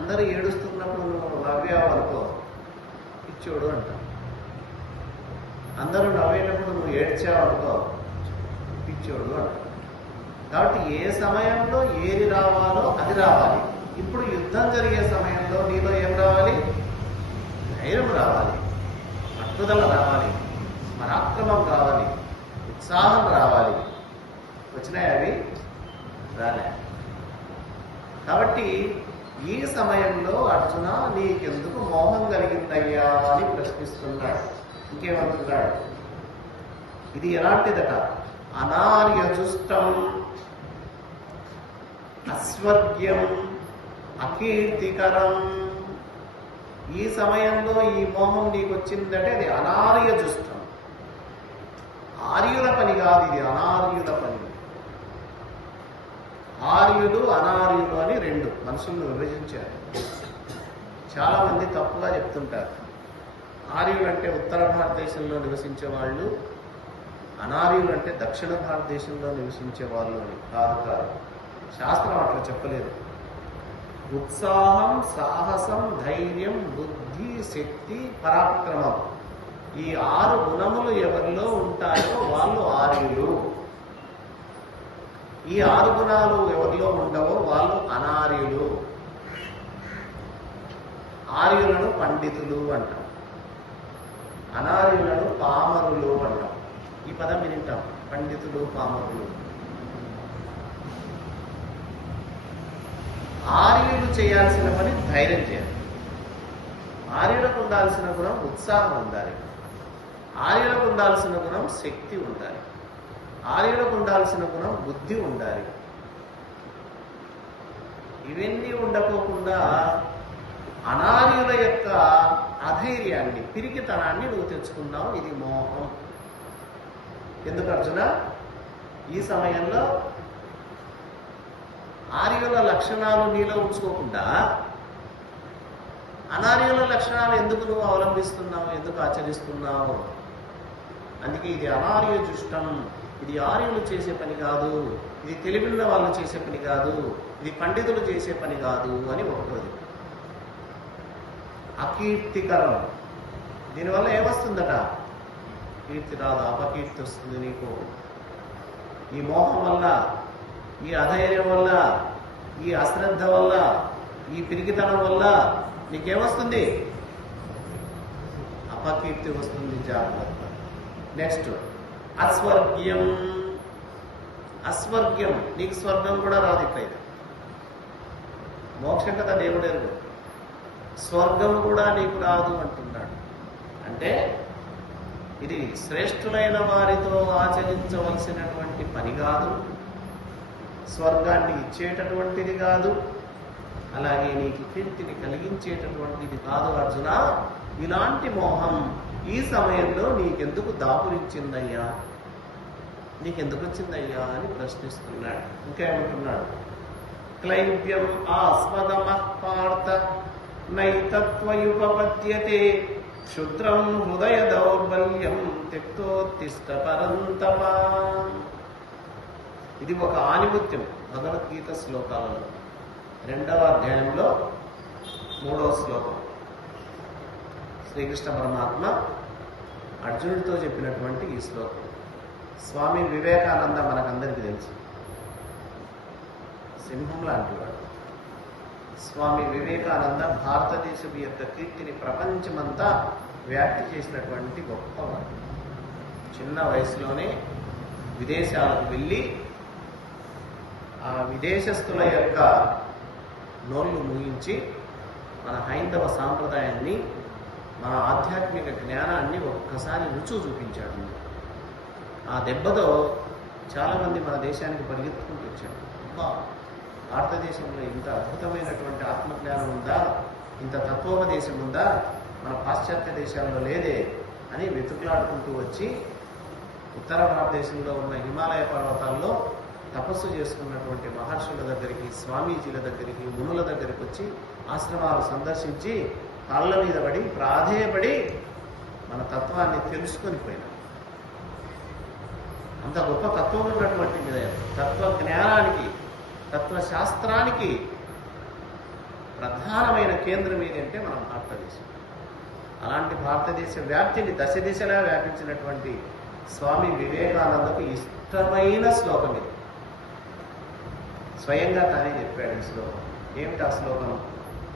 అందరూ ఏడుస్తున్నప్పుడు నువ్వు నవ్వావు అనుకో పిచ్చోడు అంట. అందరూ నవ్వేటప్పుడు నువ్వు ఏడ్చావు అనుకో పిచ్చోడు అంట. కాబట్టి ఏ సమయంలో ఏది రావాలో అది రావాలి. ఇప్పుడు యుద్ధం జరిగే సమయంలో నీలో ఏం రావాలి? ధైర్యం రావాలి. పట్టుదల రావాలి. పరాక్రమం రావాలి ఉత్సాహం రావాలి. వచ్చినాయి అవి? రాలే. కాబట్టి ఈ సమయంలో అర్జున నీకెందుకు మోహం కలిగిందయ్యా అని ప్రశ్నిస్తున్నాడు ఇంకేమంటున్నాడు? ఇది ఎలాంటిదట? అనార్యజుష్టం అస్వర్గ్యం అకీర్తికరం. ఈ సమయంలో ఈ మోహం నీకు వచ్చిందంటే అది అనార్యజుష్టం ఆర్యుల పని కాదు ఇది అనార్యుల పని. ఆర్యులు అనార్యులు అని రెండు మనుషులను విభజించారు. చాలా మంది తప్పుగా చెప్తుంటారు. ఆర్యులు అంటే ఉత్తర భారతదేశంలో నివసించే వాళ్ళు అనార్యులు అంటే దక్షిణ భారతదేశంలో నివసించే వాళ్ళు అని కాదు కాదు. శాస్త్రం అట్లా చెప్పలేదు. ఉత్సాహం సాహసం ధైర్యం బుద్ధి శక్తి పరాక్రమం ఈ ఆరు గుణములు ఎవరిలో ఉంటాయో వాళ్ళు ఆర్యులు. ఈ ఆరు గుణాలు ఎవరిలో ఉండవో వాళ్ళు అనార్యులు. ఆర్యులను పండితులు అంటాం. అనార్యులను పామరులు అంటాం. ఈ పదం వింటాం. పండితులు పామరులు. ఆర్యులు చేయాల్సిన పని ధైర్యం చేయాలి. ఆర్యులకు ఉండాల్సిన గుణం ఉత్సాహం ఉండాలి. ఆర్యులకు ఉండాల్సిన గుణం శక్తి ఉండాలి. ఆర్యులకు ఉండాల్సిన గుణం బుద్ధి ఉండాలి. ఇవన్నీ ఉండకోకుండా అనార్యుల యొక్క అధైర్యాన్ని పిరికితనాన్ని నువ్వు తెచ్చుకున్నావు. ఇది మోహం. ఎందుకు అర్జున? ఈ సమయంలో ఆర్యుల లక్షణాలు నీలో ఉంచుకోకుండా అనార్యుల లక్షణాలు ఎందుకు నువ్వు అవలంబిస్తున్నావు? ఎందుకు ఆచరిస్తున్నావు? అందుకే ఇది అనార్య దృష్టం ఇది ఆర్యులు చేసే పని కాదు ఇది తెలివిన్న వాళ్ళు చేసే పని కాదు ఇది పండితులు చేసే పని కాదు అని ఒకటోది అకీర్తికరం. దీనివల్ల ఏమొస్తుందట కీర్తి రాదు అపకీర్తి వస్తుంది నీకు. ఈ మోహం వల్ల ఈ అధైర్యం వల్ల ఈ అశ్రద్ధ వల్ల ఈ పిరికితనం వల్ల నీకేమొస్తుంది అపకీర్తి వస్తుంది జాగ్రత్త. నెక్స్ట్. అస్వర్గ్యం. అస్వర్గ్యం. నీకు స్వర్గం కూడా రాదు ఇక్కడ మోక్షం కదా దేవుడేరు స్వర్గం కూడా నీకు రాదు అంటున్నాడు. అంటే ఇది శ్రేష్ఠులైన వారితో ఆచరించవలసినటువంటి పని కాదు. స్వర్గాన్ని ఇచ్చేటటువంటిది కాదు. అలాగే నీకు కీర్తిని కలిగించేటటువంటిది కాదు అర్జున. ఇలాంటి మోహం ఈ సమయంలో నీకెందుకు దాపురించిందయ్యా నీకెందుకు వచ్చిందయ్యా అని ప్రశ్నిస్తున్నాడు. ఇంకేమంటున్నాడు క్లైవ్యం ఆస్మదమ నైతత్వయుపపద్యతే క్షుద్రం హృదయ దౌర్బల్యం తిక్తోత్తిష్ట పరంతప. ఇది ఒక ఆనిముత్యం భగవద్గీత శ్లోకాలలో. రెండవ అధ్యాయంలో మూడవ శ్లోకం. శ్రీకృష్ణ పరమాత్మ అర్జునుడితో చెప్పినటువంటి ఈ శ్లోకం. స్వామి వివేకానంద మనకందరికీ తెలుసు. సింహం లాంటి వాడు. స్వామి వివేకానంద భారతదేశం యొక్క కీర్తిని ప్రపంచమంతా వ్యాప్తి చేసినటువంటి గొప్పవాడు చిన్న వయసులోనే విదేశాలకు వెళ్ళి ఆ విదేశస్తుల యొక్క నోళ్ళు ముగించి మన హైందవ సాంప్రదాయాన్ని మన ఆధ్యాత్మిక జ్ఞానాన్ని ఒక్కసారి రుచి చూపించాడు. ఆ దెబ్బతో చాలామంది మన దేశానికి పరిగెత్తుకుంటూ వచ్చాడు అబ్బా భారతదేశంలో ఇంత అద్భుతమైనటువంటి ఆత్మజ్ఞానం ఉందా? ఇంత తత్వోపదేశం ఉందా? మన పాశ్చాత్య దేశాల్లో లేదే అని వెతుకులాడుకుంటూ వచ్చి ఉత్తర భారతదేశంలో ఉన్న హిమాలయ పర్వతాల్లో తపస్సు చేసుకున్నటువంటి మహర్షుల దగ్గరికి స్వామీజీల దగ్గరికి మునుల దగ్గరికి వచ్చి ఆశ్రమాలు సందర్శించి కాళ్ళ మీద పడి ప్రాధేయపడి మన తత్వాన్ని తెలుసుకొని పోయినాం. అంత గొప్ప తత్వం ఉన్నటువంటి మీద తత్వ జ్ఞానానికి తత్వశాస్త్రానికి ప్రధానమైన కేంద్రం ఏదంటే మన భారతదేశం. అలాంటి భారతదేశ వ్యాప్తిని దశ దిశలా వ్యాపించినటువంటి స్వామి వివేకానందకు ఇష్టమైన శ్లోకం ఇది. స్వయంగా తానే చెప్పాడు ఈ శ్లోకం. ఏమిటి ఆ శ్లోకం?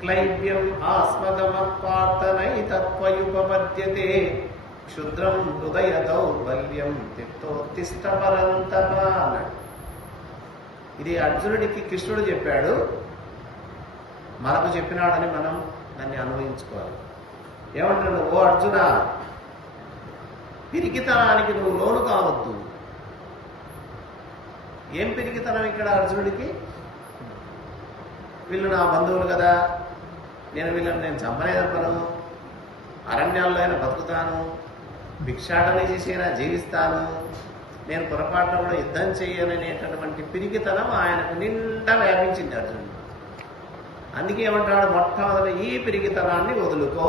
క్లైవ్యం ఆస్మదమపాతనైతత్వయుపపద్యే క్షుద్రం హృదయ దౌర్బల్యం తిష్టోత్తిష్ట ఇది అర్జునుడికి కృష్ణుడు చెప్పాడు మనకు చెప్పినాడని మనం దాన్ని అనుభవించుకోవాలి. ఏమంటాడు ఓ అర్జున పిరికితనానికి నువ్వు లోను కావద్దు. ఏం పిరికితనం ఇక్కడ అర్జునుడికి? వీళ్ళు నా బంధువులు కదా నేను వీళ్ళని నేను చంపలేదప్పను అరణ్యాల్లో అయినా బతుకుతాను. భిక్షాటన చేసైనా జీవిస్తాను. నేను పొరపాటున కూడా యుద్ధం చేయననేటటువంటి పిరికితనం ఆయనకు నిండా వ్యాపించింది అర్జునుడు. అందుకే ఏమంటాడు? మొట్టమొదటి ఈ పిరికితనాన్ని వదులుకో.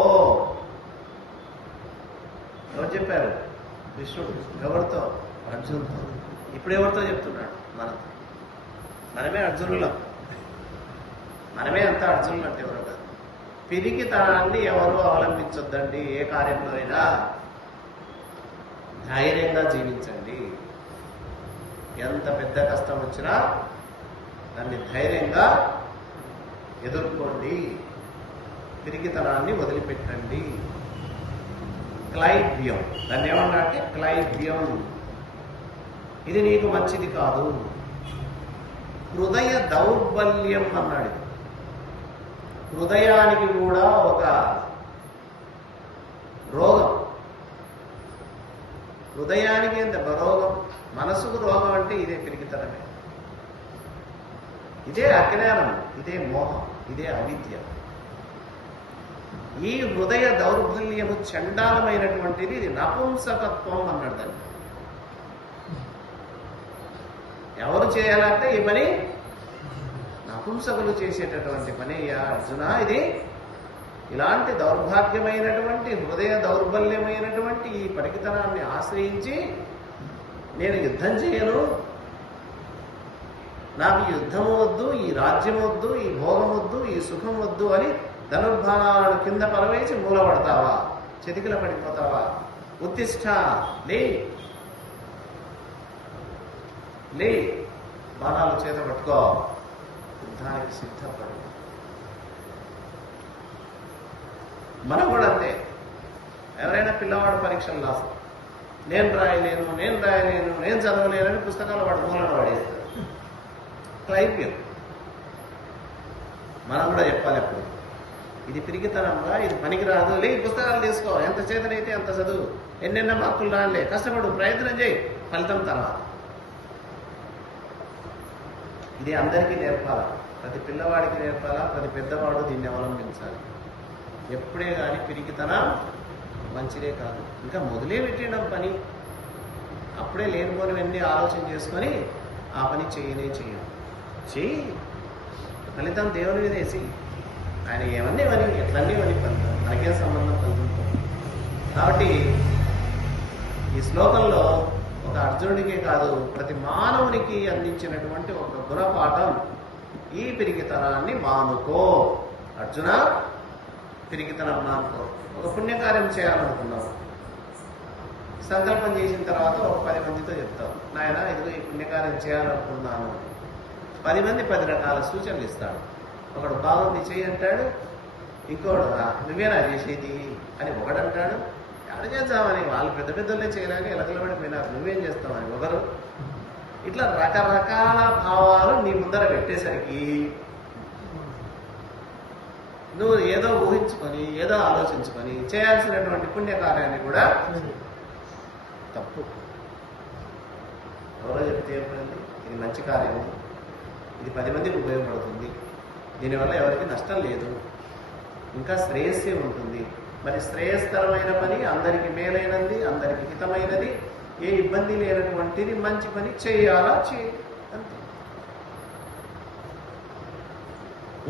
ఎవరు చెప్పారు? కృష్ణుడు ఎవరితో? అర్జునుతో ఇప్పుడు ఎవరితో చెప్తున్నాడు? మనం మనమే అర్జునులం. మనమే అంతా అర్జునులు అంటే ఎవరు? పిరికితనాన్ని ఎవరు అవలంబించొద్దండి. ఏ కార్యంలో అయినా ధైర్యంగా జీవించండి. ఎంత పెద్ద కష్టం వచ్చినా దాన్ని ధైర్యంగా ఎదుర్కోండి. పిరికితనాన్ని వదిలిపెట్టండి. క్లైవ్యం దాన్ని ఏమన్నా అంటే క్లైవ్యం ఇది నీకు మంచిది కాదు. హృదయ దౌర్బల్యం అన్నాడు హృదయానికి కూడా ఒక రోగం. హృదయానికి ఎంత రోగం. మనసుకు రోగం అంటే ఇదే పెరిగితనమే ఇదే అజ్ఞానం ఇదే మోహం ఇదే అవిద్య. ఈ హృదయ దౌర్బల్యము చండాలమైనటువంటిది ఇది నపుంసకత్వం అన్నాడు దాన్ని. ఎవరు చేయాలంటే ఈ పని నపుంసకులు చేసేటటువంటి పని అయ్యా అర్జున. ఇది ఇలాంటి దౌర్భాగ్యమైనటువంటి హృదయ దౌర్బల్యమైనటువంటి ఈ పరికితనాన్ని ఆశ్రయించి నేను యుద్ధం చేయను. నాకు యుద్ధం వద్దు ఈ రాజ్యం వద్దు ఈ భోగం వద్దు ఈ సుఖం వద్దు అని ధనుర్బాణాలను కింద పరవేసి మూలపడతావా చెతికిల పడిపోతావా? ఉత్తిష్ట. లే. లే. బాణాలు చేత పట్టుకో. యుద్ధానికి సిద్ధపడు మనం కూడా అంతే ఎవరైనా పిల్లవాడు పరీక్షలు రాస్తారు. నేను రాయలేను నేను రాయలేను నేను చదవలేనని పుస్తకాలు వాడు మూలన పడేస్తారు క్లైప్యం మనం కూడా చెప్పాలి అప్పుడు. ఇది పిరిగితనంగా ఇది పనికిరాదు. లే ఈ పుస్తకాలు తీసుకో. ఎంత చేతనైతే అంత చదువు. ఎన్నెన్న మార్కులు రాలే కష్టపడు ప్రయత్నం చేయి. ఫలితం తర్వాత. ఇది అందరికీ నేర్పాలా. ప్రతి పిల్లవాడికి నేర్పాలా ప్రతి పెద్దవాడు దీన్ని అవలంబించాలి ఎప్పుడే కానీ పిరికితనం మంచిదే కాదు. ఇంకా మొదలే పెట్టడం పని. అప్పుడే లేనిపోనివన్నీ ఆలోచన చేసుకొని ఆ పని చేయనే చేయడం చెయ్యి ఫలితం దేవుని మీద వేసి ఆయన ఏమన్నీ ఇవని ఎట్లన్నీ ఇవని ఫలితం. మనకేం సంబంధం? కలుగుతుంది కాబట్టి ఈ శ్లోకంలో ఒక అర్జునుడికే కాదు ప్రతి మానవునికి అందించినటువంటి ఒక గుణపాఠం. ఈ పిరికితనాన్ని మానుకో అర్జున పిరిగితనం మానుకో. ఒక పుణ్యకార్యం చేయాలనుకున్నావు. సంకల్పం చేసిన తర్వాత ఒక పది మందితో చెప్తావు. నాయన ఇదిగో ఈ పుణ్యకార్యం చేయాలనుకున్నాను. పది మంది పది రకాల సూచనలు ఇస్తాడు. ఒకడు బాగుంది చెయ్యి అంటాడు ఇంకోడు నువ్వేనా చేసేది? అని ఒకడంటాడు ఎవరు చేద్దామని వాళ్ళు పెద్ద పెద్దలే చేయలేక ఎలకలబడిపోయినారు నువ్వేం చేస్తావని ఒకరు. ఇట్లా రకరకాల భావాలు నీ ముందర పెట్టేసరికి నువ్వు ఏదో ఊహించుకొని ఏదో ఆలోచించుకొని చేయాల్సినటువంటి పుణ్యకార్యాన్ని కూడా తప్పు. ఎవరో చెప్తే ఏమైంది? ఇది మంచి కార్యము. ఇది పది మందికి ఉపయోగపడుతుంది. దీనివల్ల ఎవరికి నష్టం లేదు. ఇంకా శ్రేయస్సే ఉంటుంది. మరి శ్రేయస్కరమైన పని అందరికి మేలైనది అందరికి హితమైనది. ఏ ఇబ్బంది లేనటువంటిది మంచి పని చేయాలా చేయి అంతే.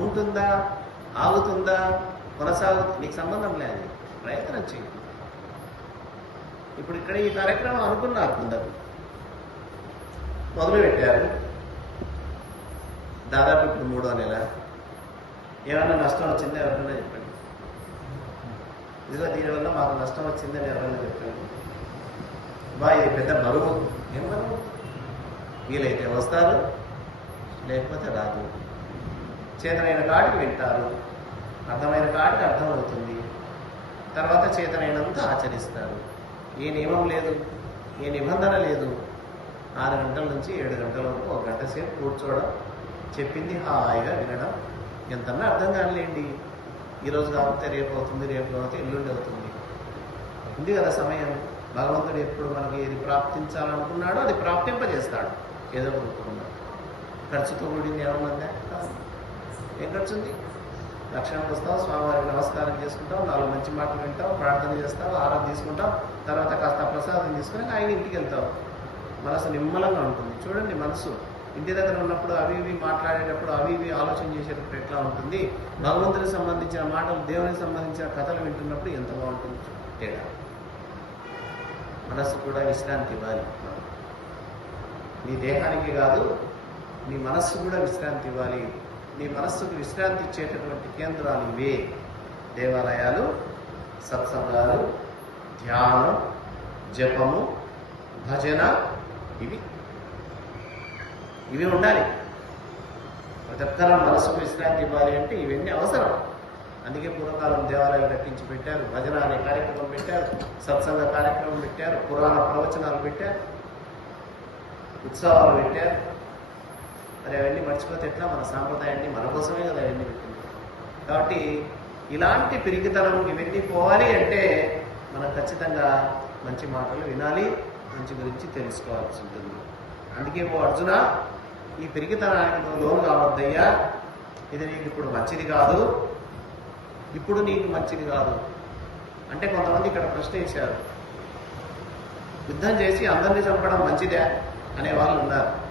ఉంటుందా? ఆగుతుందా? కొనసాగుతుంది నీకు సంబంధం లేదు. ప్రయత్నం చేయి. ఇప్పుడు ఇక్కడ ఈ కార్యక్రమం అనుకున్నారు కొందరు. మొదలు పెట్టారు దాదాపు ఇప్పుడు మూడో నెల. ఏమైనా నష్టం వచ్చిందా ఎవరన్నా చెప్పండి. ఇదిగో దీనివల్ల మాకు నష్టం వచ్చిందని ఎవరైనా చెప్పారు. బా ఇది పెద్ద బరువు. ఏం బరువు? వీలైతే వస్తారు లేకపోతే రాదు. చేతనైన కాడికి వింటారు. అర్థమైన కాడికి అర్థమవుతుంది. తర్వాత చేతనైనంత ఆచరిస్తారు. ఏ నియమం లేదు ఏ నిబంధన లేదు. ఆరు గంటల నుంచి ఏడు గంటల వరకు ఒక గంట సేపు కూర్చోవడం చెప్పింది హాయిగా వినడం ఎంతన్నా అర్థం కానిలేండి. ఈరోజు కాకపోతే రేపు అవుతుంది రేపు కాకపోతే ఎల్లుండి అవుతుంది. ఉంది కదా సమయం. భగవంతుడు ఎప్పుడు మనకి ఏది ప్రాప్తించాలనుకున్నాడో అది ప్రాప్తింపజేస్తాడు. ఏదో ఒక రూపంలో. ఖర్చుతో కూడింది ఏమన్నా ఏం ఖర్చు ఉంది లక్షణం వస్తావు స్వామివారికి నమస్కారం చేసుకుంటావు నాలుగు మంచి మాటలు వింటావు ప్రార్థన చేస్తావు ఆహారం తీసుకుంటావు తర్వాత కాస్త ప్రసాదం తీసుకుని ఆయన ఇంటికి వెళ్తావు. మనసు నిమ్మలంగా ఉంటుంది. చూడండి మనసు. ఇంటి దగ్గర ఉన్నప్పుడు అవి ఇవి మాట్లాడేటప్పుడు అవి ఇవి ఆలోచన చేసేటప్పుడు ఎట్లా ఉంటుంది? భగవంతునికి సంబంధించిన మాటలు దేవునికి సంబంధించిన కథలు వింటున్నప్పుడు ఎంత బాగుంటుంది తేడా? మనసు కూడా విశ్రాంతి ఇవ్వాలి. నీ దేహానికి కాదు నీ మనస్సు కూడా విశ్రాంతి ఇవ్వాలి. నీ మనస్సుకు విశ్రాంతి ఇచ్చేటటువంటి కేంద్రాలు ఇవే. దేవాలయాలు సత్సంగాలు ధ్యానం జపము భజన ఇవి. ఇవి ఉండాలి. ప్రతి ఒక్కరూ మనసుకు విశ్రాంతి ఇవ్వాలి అంటే ఇవన్నీ అవసరం. అందుకే పూర్వకాలం దేవాలయాలు కట్టించి పెట్టారు భజన అనే కార్యక్రమం పెట్టారు సత్సంగ కార్యక్రమం పెట్టారు పురాణ ప్రవచనాలు పెట్టారు ఉత్సవాలు పెట్టారు. మరి అవన్నీ మర్చిపోతే ఎట్లా? మన సాంప్రదాయాన్ని మన కోసమే కదా అవన్నీ పెట్టింది. కాబట్టి ఇలాంటి పిరికితనం ఇవన్నీ పోవాలి అంటే మనం ఖచ్చితంగా మంచి మాటలు వినాలి మంచి గురించి తెలుసుకోవాల్సి ఉంటుంది. అందుకే ఓ అర్జున ఈ పెరిగితనానికి నువ్వు లోను కావద్దయ్యా. ఇది నీకు ఇప్పుడు మంచిది కాదు. ఇప్పుడు నీకు మంచిది కాదు. అంటే కొంతమంది ఇక్కడ ప్రశ్న యుద్ధం చేసి అందరినీ చంపడం మంచిదే అనే వాళ్ళు ఉన్నారు.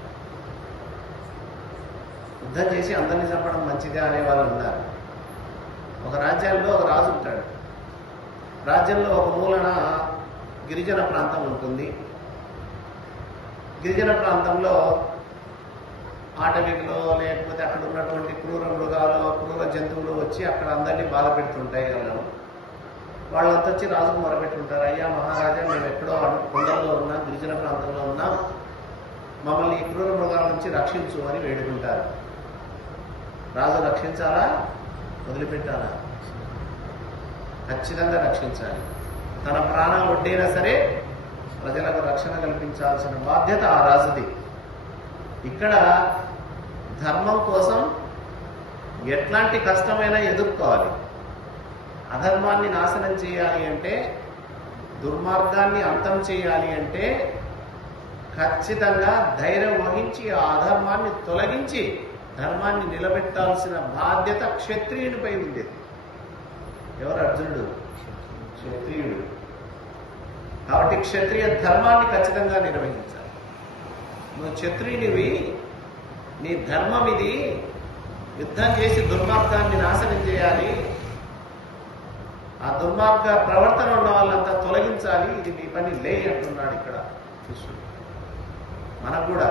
యుద్ధం చేసి అందరినీ చంపడం మంచిదే అనే వాళ్ళు ఉన్నారు. ఒక రాజ్యాల్లో ఒక రాజు ఉంటాడు. రాజ్యంలో ఒక మూలన గిరిజన ప్రాంతం ఉంటుంది. గిరిజన ప్రాంతంలో ఆటవికులు లేకపోతే అక్కడ ఉన్నటువంటి క్రూర మృగాలు క్రూర జంతువులు వచ్చి అక్కడ అందరినీ బాధ పెడుతుంటాయి వాళ్ళను వాళ్ళంతా వచ్చి రాజుకు మొరపెట్టుంటారు. అయ్యా మహారాజా మేము ఎక్కడో కొండల్లో ఉన్నాం గిరిజన ప్రాంతంలో ఉన్నాం. మమ్మల్ని ఈ క్రూర మృగాల నుంచి రక్షించు అని వేడుకుంటారు. రాజు రక్షించాలా? వదిలిపెట్టాలా? ఖచ్చితంగా రక్షించాలి. తన ప్రాణాలు ఒడ్డైనా సరే ప్రజలకు రక్షణ కల్పించాల్సిన బాధ్యత ఆ రాజుది. ఇక్కడ ధర్మం కోసం ఎట్లాంటి కష్టమైనా ఎదుర్కోవాలి. అధర్మాన్ని నాశనం చేయాలి అంటే దుర్మార్గాన్ని అంతం చేయాలి అంటే ఖచ్చితంగా ధైర్యం వహించి ఆ అధర్మాన్ని తొలగించి ధర్మాన్ని నిలబెట్టాల్సిన బాధ్యత క్షత్రియునిపై ఉంది ఎవరు అర్జునుడు? క్షత్రియుడు. కాబట్టి క్షత్రియ ధర్మాన్ని ఖచ్చితంగా నిర్వహించాలి. నువ్వు క్షత్రియునివి నీ ధర్మం ఇది యుద్ధం చేసి దుర్మార్గాన్ని నాశనం చేయాలి. ఆ దుర్మార్గ ప్రవర్తన ఉన్న వాళ్ళంతా తొలగించాలి. ఇది మీ పని లే అంటున్నాడు ఇక్కడ కృష్ణుడు. మనకు కూడా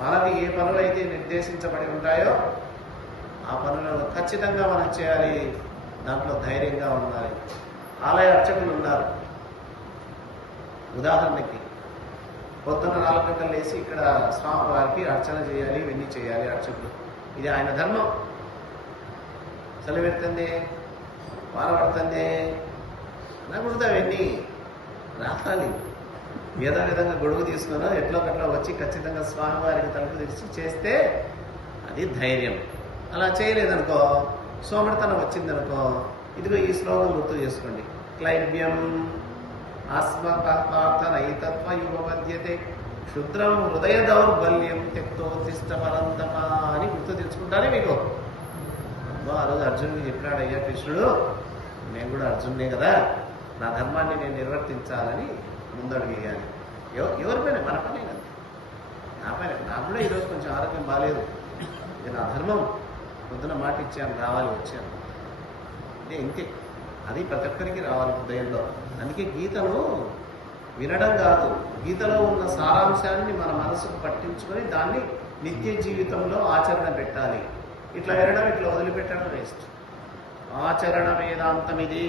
మనది ఏ పనులైతే నిర్దేశించబడి ఉంటాయో ఆ పనులను ఖచ్చితంగా మనం చేయాలి. దాంట్లో ధైర్యంగా ఉండాలి. ఆలయ అర్చకులు ఉన్నారు. ఉదాహరణకి పొద్దున్న నాలుగు గంటలు లేచి ఇక్కడ స్వామి వారికి అర్చన చేయాలి ఇవన్నీ చేయాలి అర్చకులు. ఇది ఆయన ధర్మం. సెలవెడుతుంది వాన పడుతుంది అనకూడదు అవన్నీ రావాలి. ఏదో విధంగా గొడుగు తీసుకున్నా ఎట్లో గట్లా వచ్చి ఖచ్చితంగా స్వామివారికి తలుపు తెరిచి చేస్తే అది ధైర్యం. అలా చేయలేదనుకో సోమరితనం వచ్చిందనుకో ఇదిగో ఈ శ్లోకం గుర్తు చేసుకోండి. క్లైబ్యం ఆస్మపార్థనైతత్వ యుగమధ్యతే క్షుద్రం హృదయ దౌర్బల్యం తెక్తోత్తిష్ట పరంతప అని గుర్తు తెచ్చుకుంటానే మీకు? అబ్బా ఆ రోజు అర్జునుడికి చెప్పాడు అయ్యా కృష్ణుడు నేను కూడా అర్జునుడే కదా నా ధర్మాన్ని నేను నిర్వర్తించాలని ముందడుగు వేయాలి ఎవరి పైన? మన పనే కదా. నా పైన? నాకు కూడా ఈరోజు కొంచెం ఆరోగ్యం బాగాలేదు ఇది నా ధర్మం పొద్దున మాట ఇచ్చాను రావాలి వచ్చాను. అంటే ఇంతే. అది ప్రతి ఒక్కరికి రావాలి హృదయంలో. అందుకే గీతను వినడం కాదు. గీతలో ఉన్న సారాంశాన్ని మన మనసుకు పట్టించుకొని దాన్ని నిత్య జీవితంలో ఆచరణ పెట్టాలి. ఇట్లా వినడం ఇట్లా వదిలిపెట్టడం వేస్ట్. ఆచరణ వేదాంతం ఇది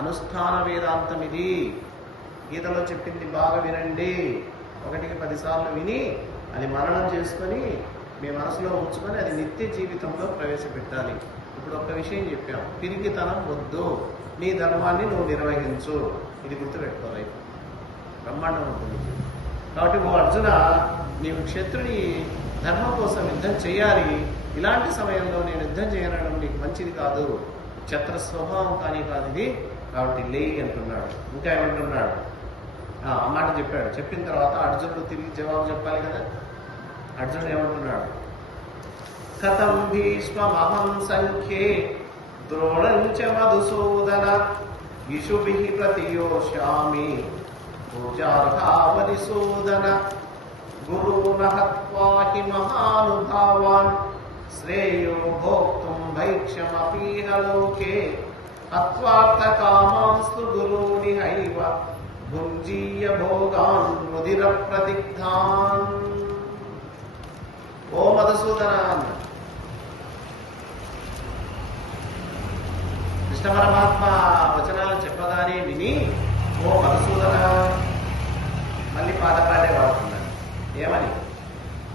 అనుష్ఠాన వేదాంతం ఇది గీతలో చెప్పింది బాగా వినండి. ఒకటికి పదిసార్లు విని అది మరణం చేసుకొని మీ మనసులో ఉంచుకొని అది నిత్య జీవితంలో ప్రవేశపెట్టాలి. ఇప్పుడు ఒక విషయం చెప్పాం. పిరికితనం వద్దు. నీ ధర్మాన్ని నువ్వు నిర్వహించు. ఇది గుర్తుపెట్టుకోవాలి బ్రహ్మాండం ఉంటుంది. కాబట్టి ఓ అర్జున నీవు క్షత్రుని ధర్మం కోసం యుద్ధం చేయాలి. ఇలాంటి సమయంలో నేను యుద్ధం చేయనడం నీకు మంచిది కాదు. క్షత్ర స్వభావం కానీ కాదు ఇది. కాబట్టి లేయి అంటున్నాడు. ఇంకా ఏమంటున్నాడు? ఆ మాట చెప్పాడు. చెప్పిన తర్వాత అర్జునుడు తిరిగి జవాబు చెప్పాలి కదా? అర్జునుడు ఏమంటున్నాడు? ीष्ममहं सङ्ख्ये द्रोणञ्च मधुसूदन। इषुभिः प्रतियोष्यामि। पूजार्हावधिसूदन गुरूनहत्वा हि महानुभावान्। श्रेयो भोक्तुं भैक्षमपीहलोके ओ मधुसूदनान्। కృష్ణ పరమాత్మ వచనాలు చెప్పగానే విని ఓ మధుసూదన మళ్ళీ పాట వాడుతున్నాడు ఏమని?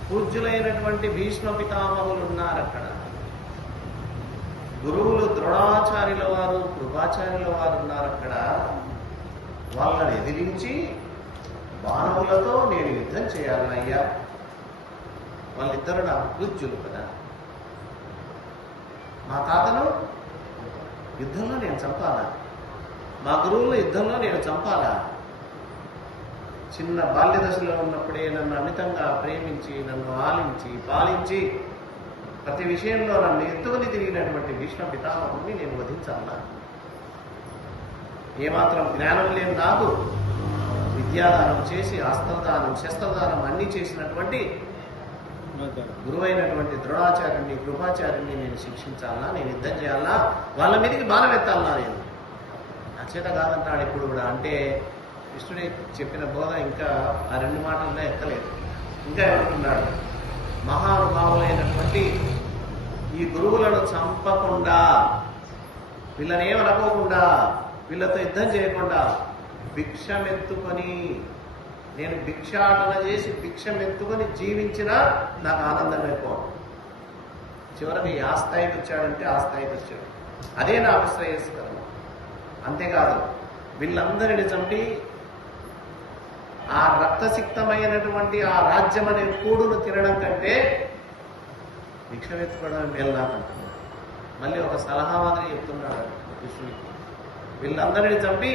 పూజ్యులైనటువంటి భీష్మ పితామహులు ఉన్నారు అక్కడ గురువులు ద్రోణాచార్యుల వారు కృపాచార్యుల వారు ఉన్నారు అక్కడ వాళ్ళని ఎదిరించి బాణవులతో నేను యుద్ధం చేయాలయ్యా వాళ్ళిద్దరు నా పూజ్యులు కదా. మా తాతను యుద్ధంలో నేను చంపాలా? మా గురువులు యుద్ధంలో నేను చంపాలా? చిన్న బాల్య దశలో ఉన్నప్పుడే నన్ను అమితంగా ప్రేమించి నన్ను ఆలించి పాలించి ప్రతి విషయంలో నన్ను ఎత్తుకుని తిరిగినటువంటి భీష్మ పితామహుని నేను వధించాలా? ఏమాత్రం జ్ఞానం లేని నాకు విద్యాదానం చేసి అస్త్రదానం శస్త్రదానం అన్ని చేసినటువంటి గురువైనటువంటి ద్రోణాచార్యుని కృపాచార్యుని నేను శిక్షించాలా? నేను యుద్ధం చేయాలా? వాళ్ళ మీదకి బాణం నేను? నా చేత కాదంటాడు ఇప్పుడు కూడా. అంటే కృష్ణుడే చెప్పిన బోధ ఇంకా ఆ రెండు మాటల్లో ఎక్కలేదు. ఇంకా ఏమంటున్నాడు మహానుభావులైనటువంటి ఈ గురువులను చంపకుండా వీళ్ళని ఏమనుకోకుండా వీళ్ళతో యుద్ధం చేయకుండా భిక్షమెత్తుకొని నేను భిక్షాటన చేసి భిక్షమెత్తుకొని జీవించినా నాకు ఆనందం ఎక్కువ చివరికి ఆ స్థాయికి వచ్చాడంటే ఆ స్థాయికి వచ్చాడు. అదే నా శ్రేయస్కరం అంతేకాదు వీళ్ళందరిని చంపి ఆ రక్తసిక్తమైనటువంటి ఆ రాజ్యం అనే కూడును తినడం కంటే భిక్షమెత్తుకోవడం మేలు మళ్ళీ ఒక సలహా మాదిరి చెప్తున్నాడు కృష్ణుడికి వీళ్ళందరిని చంపి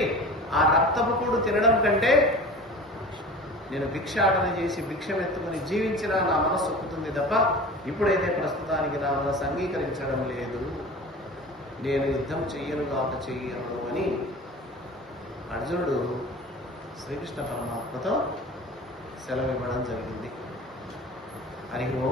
ఆ రక్తపు కూడు తినడం కంటే నేను భిక్షాటన చేసి భిక్షమెత్తుకుని జీవించినా నా మనస్సు ఒప్పుతుంది తప్ప ఇప్పుడైతే ప్రస్తుతానికి నా మనసు అంగీకరించడం లేదు. నేను యుద్ధం చెయ్యను కాక చెయ్యను అని అర్జునుడు శ్రీకృష్ణ పరమాత్మతో సెలవు ఇవ్వడం జరిగింది హరిహో